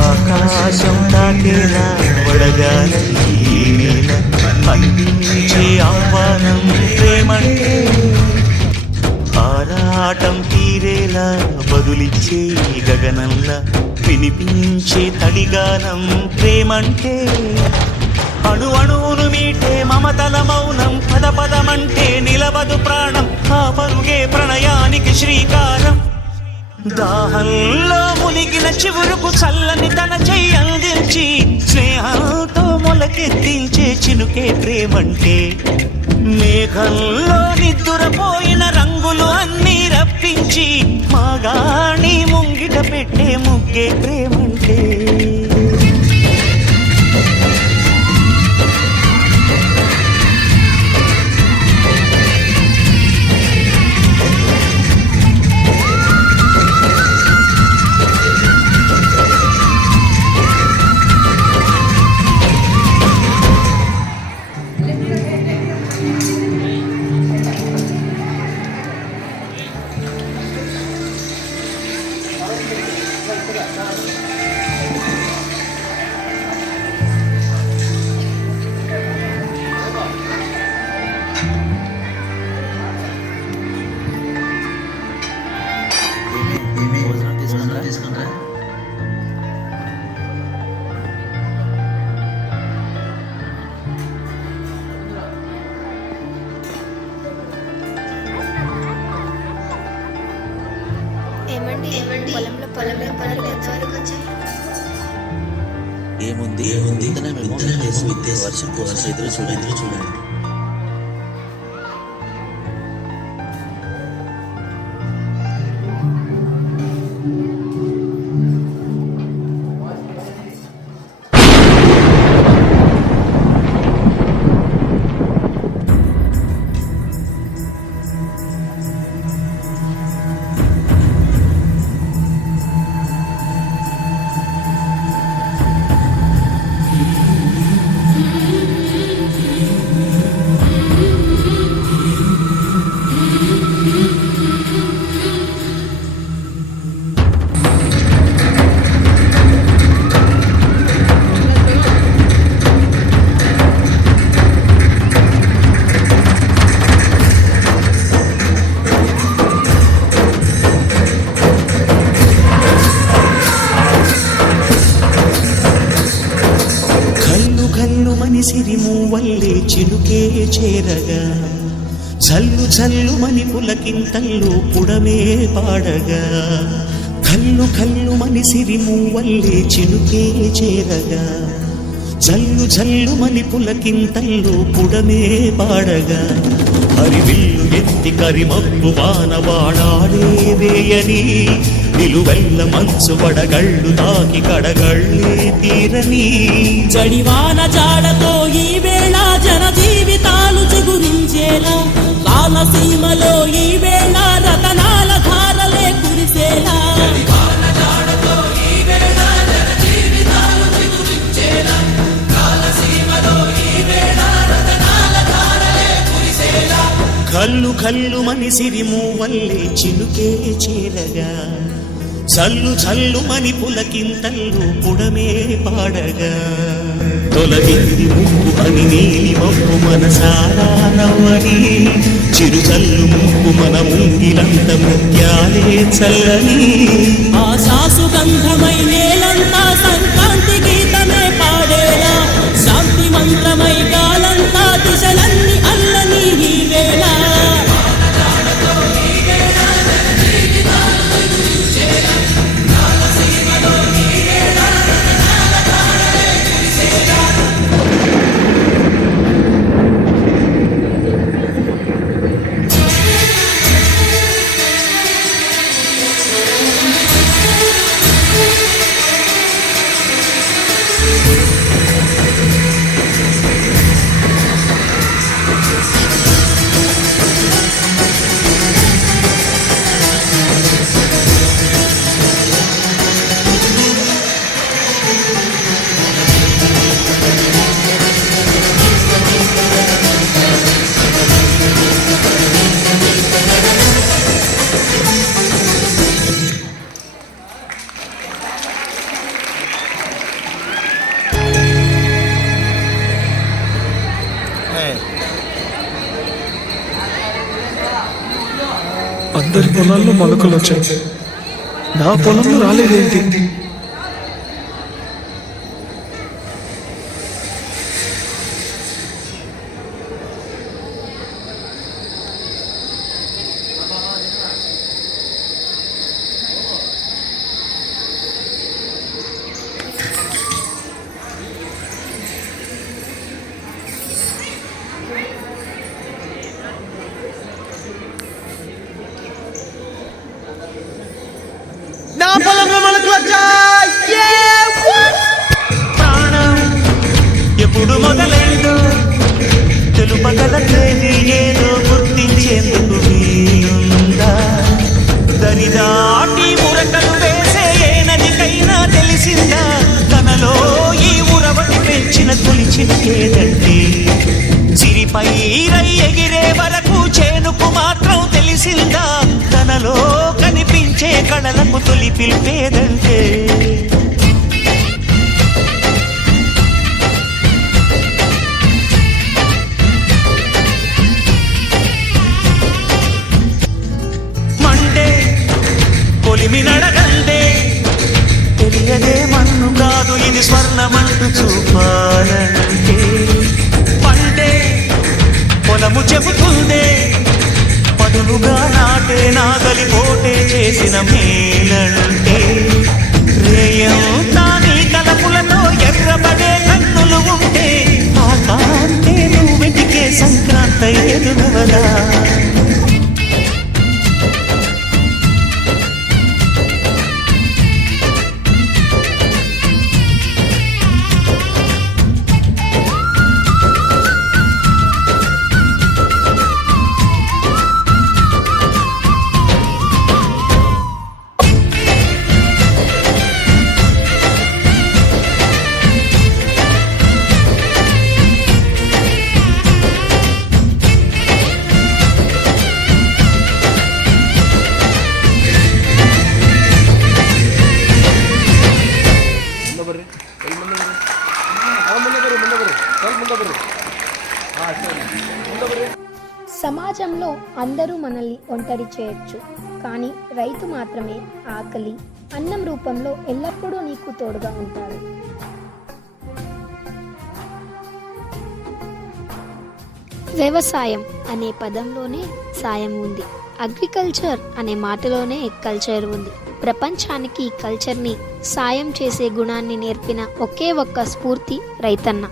ఆకాశం తాకేలా వడగాల ఈ నేల అందించే ఆహ్వానం ప్రేమంటే ఆరాటం తీరేలా బదులిచ్చే గగనంలా వినిపించే తడిగానం ప్రేమంటే అణు అణువును మీటే మమతల మౌనం పద పదమంటే నిలవదు ప్రాణం ఆ పరుగే ప్రణయానికి శ్రీకారం దాహంలో మునిగిన చివురుకు చల్లని తన చెయ్యి అందించి స్నేహంతో మొలకెత్తించే చినుకే ప్రేమంటే మేఘంలో నిద్దురపోయిన రంగులు అన్నీ రప్పించి మాగాణి ముంగిట పెట్టే ముగ్గే ప్రేమంటే ఏముంది వర్షం కోసం ఎదురు చూడండి. సిరిమూవల్లే చిలుకే చేరగా జల్లు జల్లుమని పులకింతల్లో పుడమే పాడగా కల్లు కల్లుమని సిరిమూవల్లే చిలుకే చేరగా జల్లు జల్లుమని పులకింతల్లో పుడమే పాడగా హరివిల్లు ఎత్తి కరిమబ్బు బాణవాడాడే వేయని నిలువెల్ల మంచు వడగళ్ళు తాకి కడగళ్ళే తీరని జడివాన జాడతో ఈ వేళ జన జీవితాలు చిగురించేలా కాలసీమలో ఈ వేళ రతనాల ధారలే కురిసేలా కల్లు కల్లు మని సిరిమూవల్లే చిలుకే చేరగా చల్లు చల్లు మని పులకింతల్లు పుడమే పాడగా తొలగింది ముక్కు అని నీలి మబ్బు మనసారా నవ్వని చిరు చల్లు ముక్కు మన ముంగిలంత ముత్యాలే చల్లని ఆశాసు గంధమై నేలంతా సంక్రాంతి గీతమే పాడేలా శాంతి మంత్రమై గాలంతా దిశలన్నీ అల్లని ఈ వేళ అందరి పొలాల్లో మొలకలు వచ్చాయి, నా పొలంలో రాలేదేంటి? నా పొలంలో మొలకలు వచ్చాయి. ప్రాణం ఎప్పుడు మొదలైందో తెలుపగలది ఏదో గుర్తించేందుకు వీలుందా? దరిదాటి ఉరకలు వేసే ఏనదికైనా తెలిసిందా తనలో ఈ ఉరవటి పెంచిన తొలిచినకేదంటే? సిరిపై రై ఎగిరే వరకు చేనుకు మాత్రం తెలిసిందా తనలో కనిపించే కళలకు తొలి పిలిపేదంటే? మండే పొలిమి నడగందే తెలియదే మన్ను కాదు ఇది స్వర్ణమంటూ చూపాలంటే. పండే పొలము చెబుతుందే పదులుగా నాటే నాగలి పోటే చేసిన మేలంటే. రేయంతా నీ తలపులలో ఎర్రబడే కన్నులు ఉంటే ఆ కాంతే నువ్వు వెతికే సంక్రాంతి ఎదుగవదా? సమాజంలో అందరూ మనల్ని ఒంటరి చేయొచ్చు, కానీ రైతు మాత్రమే ఆకలి, అన్నం రూపంలో ఎల్లప్పుడూ నీకు తోడుగా ఉంటాడు. వ్యవసాయం అనే పదంలోనే సాయం ఉంది, అగ్రికల్చర్ అనే మాటలోనే కల్చర్ ఉంది. ప్రపంచానికి కల్చర్ని సాయం చేసే గుణాన్ని నేర్పిన ఒకే ఒక్క స్ఫూర్తి రైతన్న.